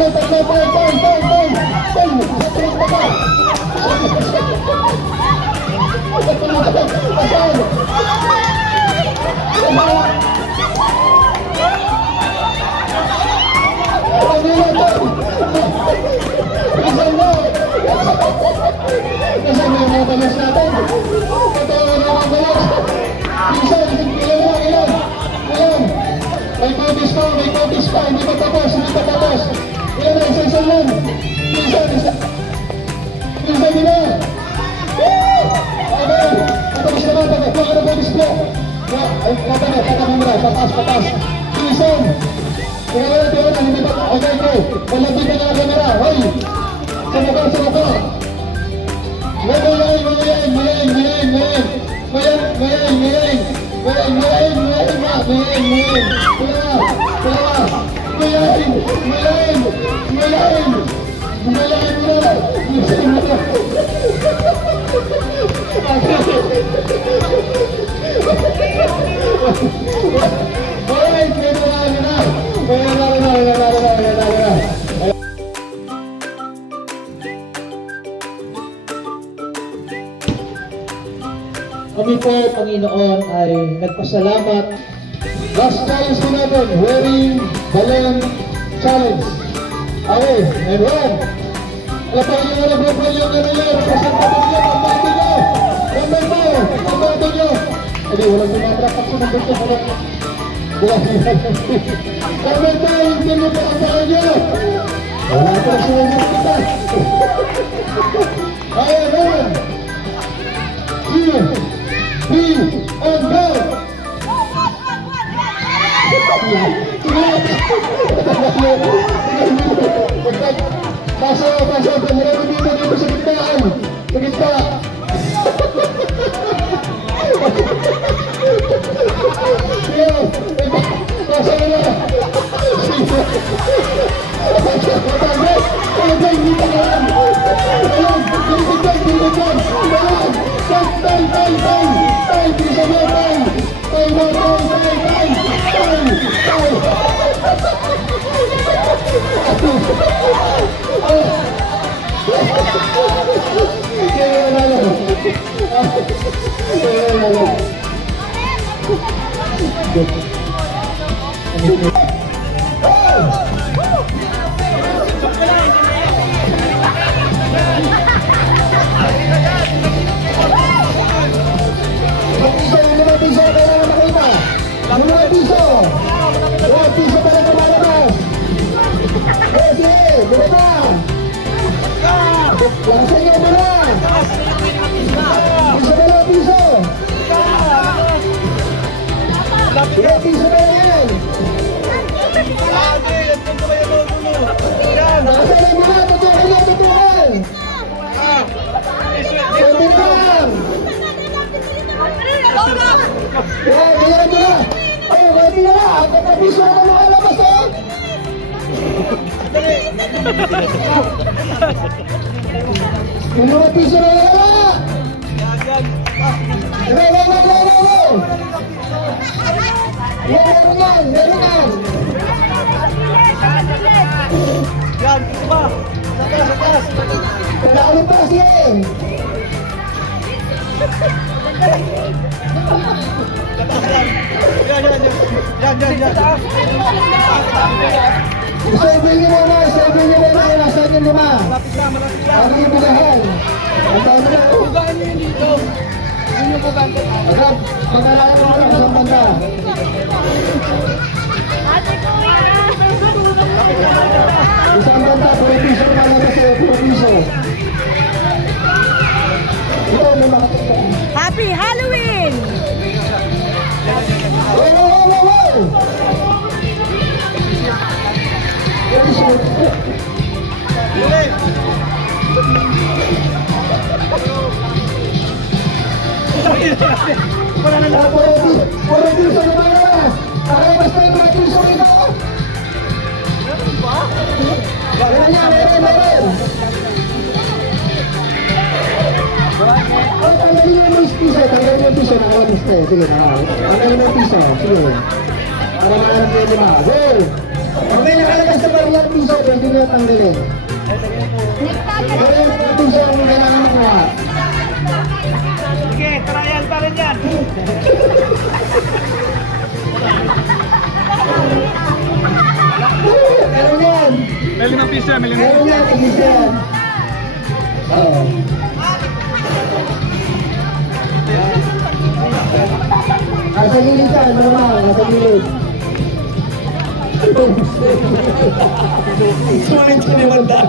May cotis pa, hindi pa tapos. Ilan na, isa lang. Isa nila. Okay, tapos naman, tapos na po display. Patas. Isan. Tingnan, hindi pa. Okay, go. Malapit na ang camera. Hoy! Sumuka. Kami po, Panginoon, ay nagpasalamat. Last challenge ko natin, wearing balloon challenge. Okay, and one. Kapag yung nag-reply yung representative nyo, pagbato nyo. Hindi, walang tumatrapak sa number 2. Comment tayo, hindi nyo pa kapakan nyo. Wala pa siya yung kita. Okay, one. 2, 3, and go! Pasok, pagmulabi dito sa gitnaan. Sa gitna. Pasok na. Yan, ba? Sa taas. Kailangan pa siya eh. Yan. Isolve nyo muna. Nasaan yung lima? Ano yung bugahan? Ang taon na. Bugahan nyo yun dito. Yun yung bugahan ko. Agad, pagkalakan mo lang sa banda. Isang banda, puro piso na lang kasi, puro piso. Happy Halloween! Wow! Puro piso na lang. Ay, basta yung puro piso ito. Meron. Tanggalin mo yung piso, nakawalis na eh. Sige, tanggalin mo yung piso. Sige. Para mahanap nyo lima. Go! Pag may nakalabas na bariyang piso, pwede nyo tanggalin. Bariyang piso ang kailangan nakuha. Sige, trial pa rin yan. Meron yan. May 5 piso yan, may 5 piso. Meron yan, tigisa yan. Oo. Nasa gilid ka, normal, nasa gilid. Sulit siya ni Wanda.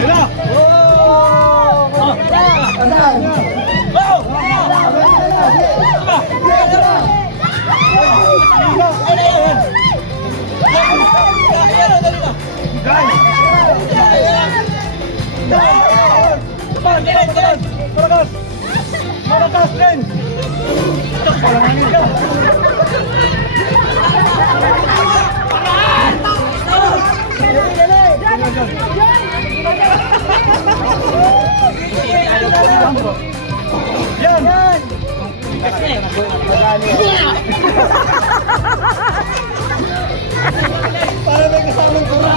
Hala! Asan? Malakas din! Yan! Para may kasamang kura.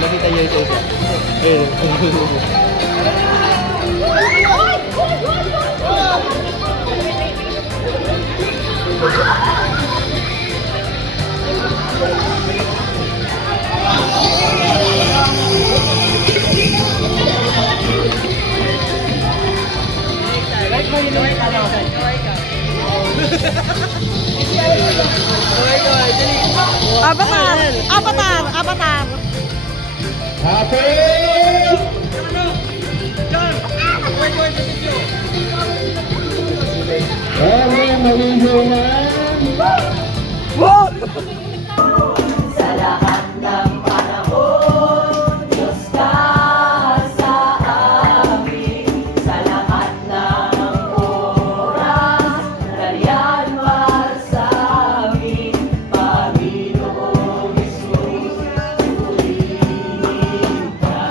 Nakita niyo ito. Avatar. Happy! Okay, maligo na. Sa lahat ng panahon, Diyos ka sa amin. Sa lahat ng oras, nariyan para sa amin. Panginoong Jesus, purihin ka.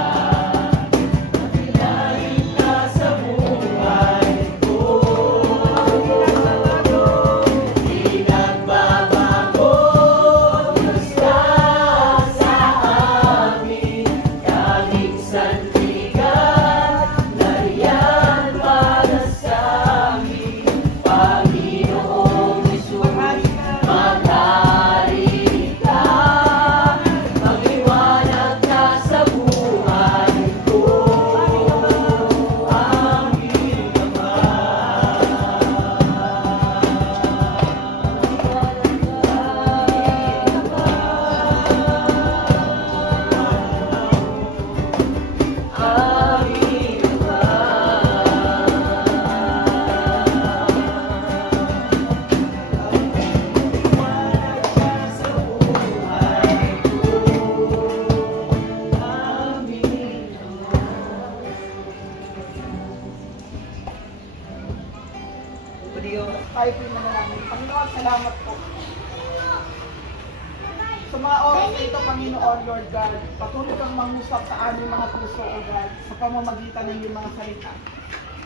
Makilain ka sa buhay ko. Di nagbabago, Diyos ka sa amin. Kaming santigan, nariyan para sa amin. Panginoong Jesus, maghari ka. Magliwanag ka sa buhay ko. Aming Tayo po yung manalangin. Panginoon, salamat po. Sa mga oras na ito, Panginoon, Lord God, patuloy kang mangusap sa aming mga puso, O God, sa pamamagitan ng iyong mga salita.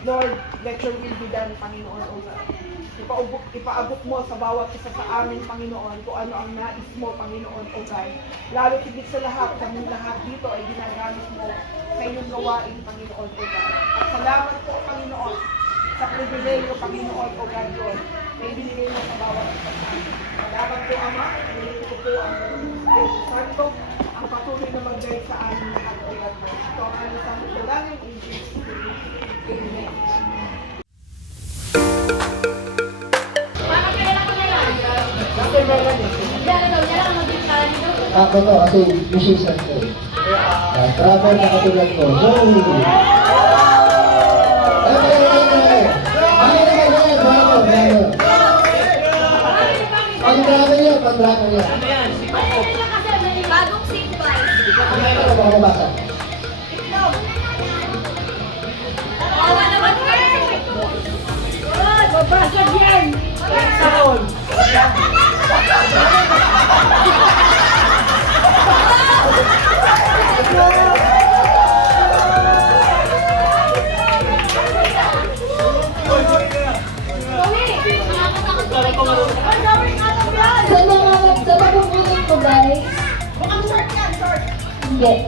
Lord, let your will be done, Panginoon, O God. Ipaabot mo sa bawat isa sa amin, Panginoon, kung ano ang nais mo, Panginoon, O God. Lalo tigit sa lahat, kaming lahat dito ay ginagamit mo sa iyong gawain, Panginoon, O God. At salamat po, Panginoon, sa pribileyo, Panginoon, O God, Lord, na ibinigay mo sa bawat isa sa amin. Salamat po, Ama, nilito ko po ang Espiritu Santo, ang patuloy na mag-guide sa amin lahat, O God, Lord. Ito ang aming samot dalangin, in Jesus' name. Amen. Parang kailan ko na yan. Yan lang mag-ikan. Ako to, kasi musician ko. Trapper na katulad ko. So, Pang-driver yan, pang-driver yan. Ano nila kasi may bagong simple. Ano ba mabasa? Awa naman po. Hindi.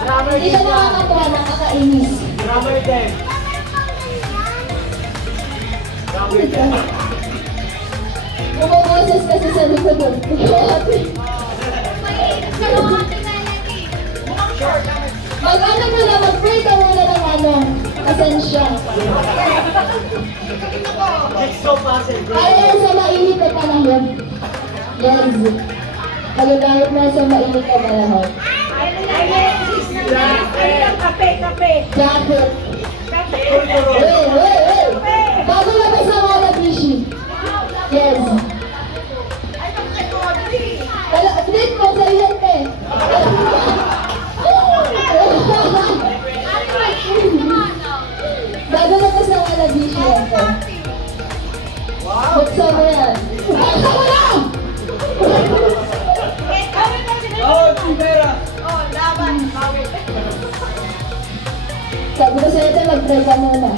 Hindi siya nakakatuwa, nakakainis. Drummer din. Bumaboses kasi sa likod ng Mag-ano mo na, mag-pray ka muna ng ano, asensya. So puzzle. Kaya yan sa mainit na panahon. Yes. Magagamit na sa mainit na panahon. Kape. Jacket. Hey! Bago na ba sa mga bishi? Yes. Wala, treat mo sa iyan eh. Bago na ba sa mga bishi yan to? Buksan mo yan. Buksan mo na! Oh, Tibera. Sabi ko sa'yo ito, mag-try ka muna.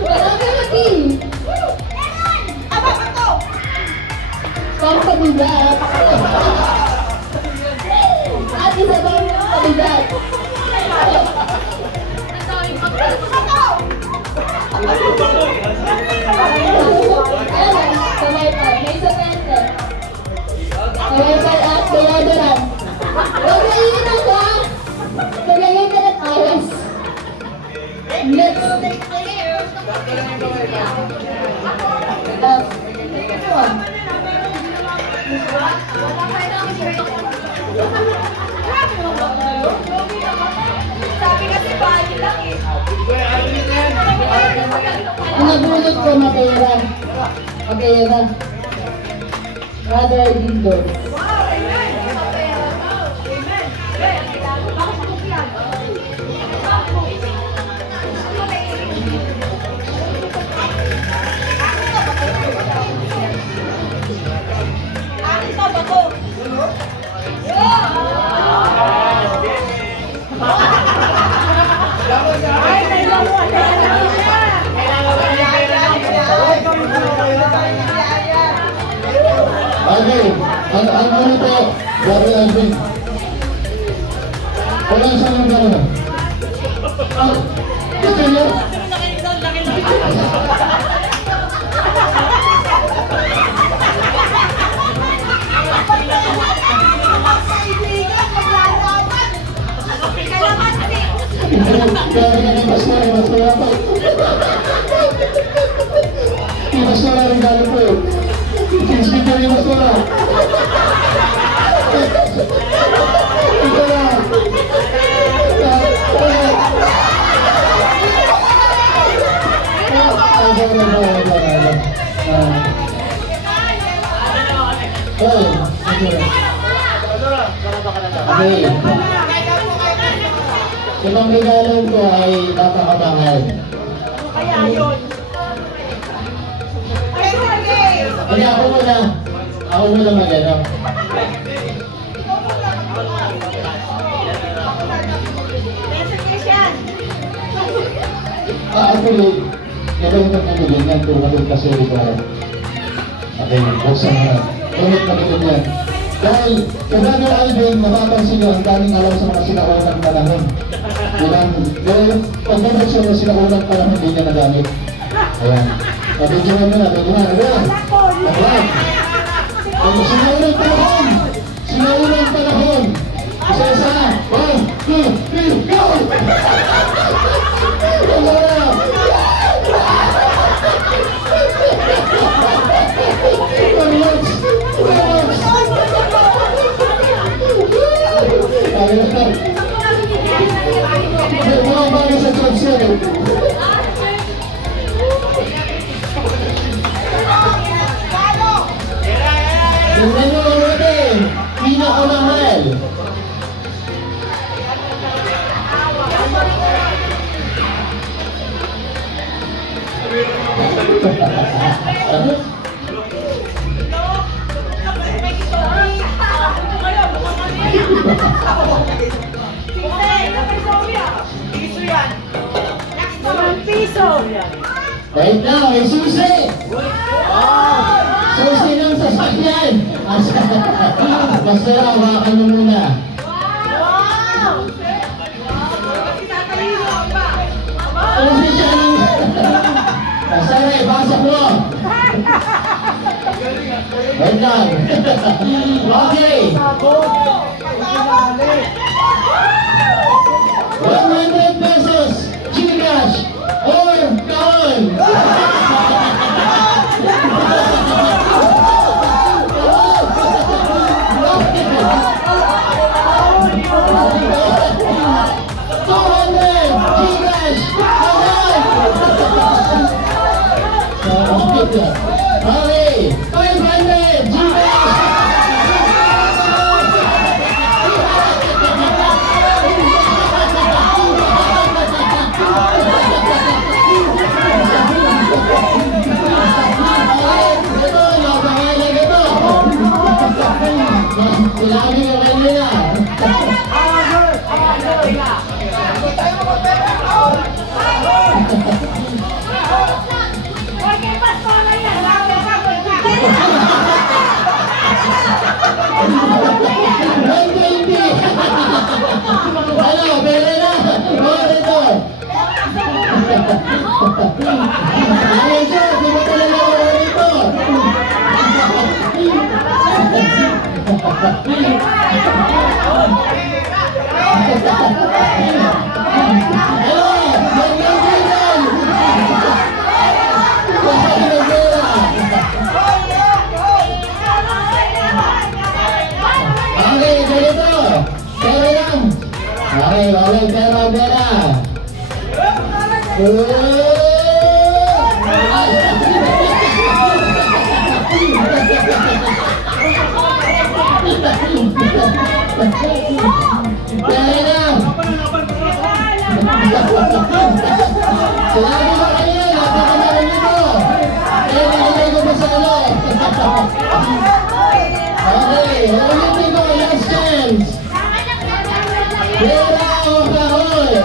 Marami lagi. Pang pabigat. At isa pang pabigat. Ayan, kamay pa. May isa pa yan eh. Kamay pa at deodorant. Huwag na iinom ka! Magagay ka ng awas. Next. Ito ah. Sabi kasi bali lang eh. Ang nabulot ko, mapera. Mapera. Brother Dindo. Wow, amen. Amen. Bakit mo yan? Akin to ba to? Ay, nailawan na. Okay, ang ano po, Brother Alvin. Wala siyang ang gano'n. Gusto niyo? Kaibigan, maglalaban. Kalamansi. Kaya nga ng pastor, pastor ako. Yung pastor na rin galing po. Speaker yung pastor na. Ito na. Okay. Itong regalo ko ay napakabangay. Kaya yun. Ay, sige. Kaya ako muna mag-ano. Resignation. Actually, ito yung pagkakabigyan ko kasi ito. Okay, buksan mo na. Ulit na ito yan. Dahil, kung Brother Alvin, mapapansin nyo, ang daming alam sa mga sinaunang panahon. Dahil, pag nabuksan mo sinaunang panahon, hindi niya nagamit. Ayan. Nabigyan mo na, ayan. Ayan. Ang sinaunang panahon! Sinaunang panahon! Isa-isa! 1, 2, 3, go! Wala na! Relax! Relax! Kaya na. May mga bagay sa transition. Tingnan nyo ang ating pinakamahal. Piso. Right now, ay susi! Susi ng sasakyan. Basta hawakan mo muna. Kasi siya ng... Sorry, basok mo. Wait lang. Okay. 100 pesos, Gcash, or kaon. Okay, 500 Gcash. Ito, napakalag ito. Sinabi ko kanina. Ano, pera na. Mga ito. Ano siya, di ba talaga ako rito? Ano, ganyan ganyan. Kasi ng pera. Okay, ganito. Pera lang. Okay, pera. Pera lang. Sinabi ko kayo, napakalaman nito. Kaya nilagay ko pa sa ano. Okay, ulitin ko, last chance. Pera o kahon?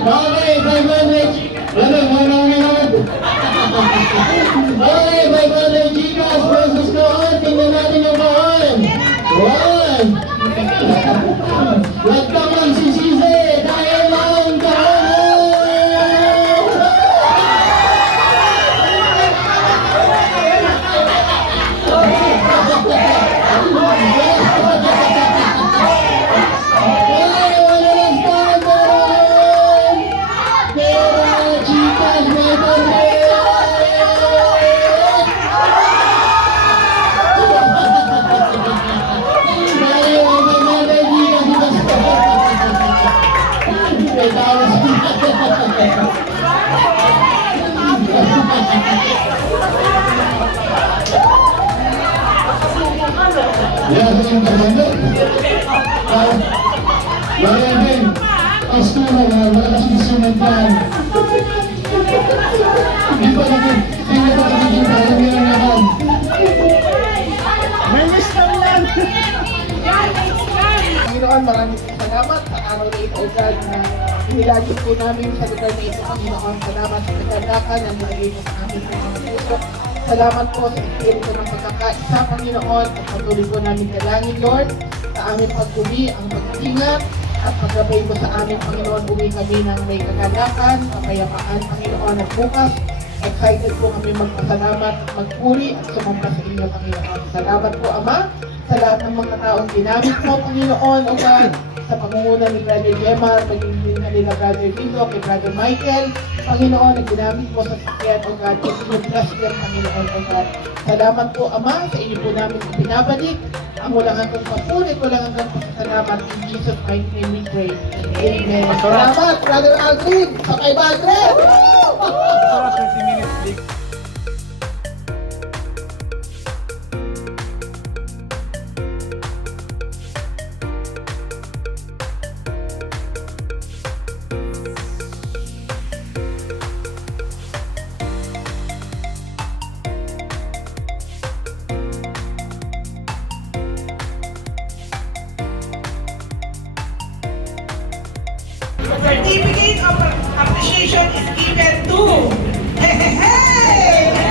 Okay, 500. Okay, 500 Gcash versus kahon. Tingnan natin yung kahon. 1. Huwag kang magsisisi dahil ang kahon! Panginoon, maraming salamat sa araw na ito, O God, na inilagay po namin sa lugar na ito, Panginoon. Salamat sa kagadakan na nilagay mo sa aming mga puso. Salamat po sa espiritu ng pagkakaisa, Panginoon, at patuloy po namin dalangin, Lord, sa aming pag-uwi, ang pag-ingat, at paggabay mo sa amin, Panginoon. Uwi kami ng may kagadakan, kapayapaan, Panginoon, at bukas. Excited po kami magpasalamat at magpuri at sumamba sa inyo, Panginoon. Salamat po, Ama, sa lahat ng mga taong ginamit mo, Panginoon, O God, sa pangunguna ni Brother Gemar, maging din nila Brother Vito, kay Brother Michael, Panginoon, na ginamit mo sa sakyan, O God, at bless them, Panginoon, O God. Salamat po, Ama, sa inyo po namin pinabalik ang walang hanggang papulit, walang hanggang pasasalamat. In Jesus' mighty name we pray. Amen. Salamat, Brother Aldrin, sa kay Badre! 30 minutes leak. Certificate of appreciation is given to... Hey, hey, hey!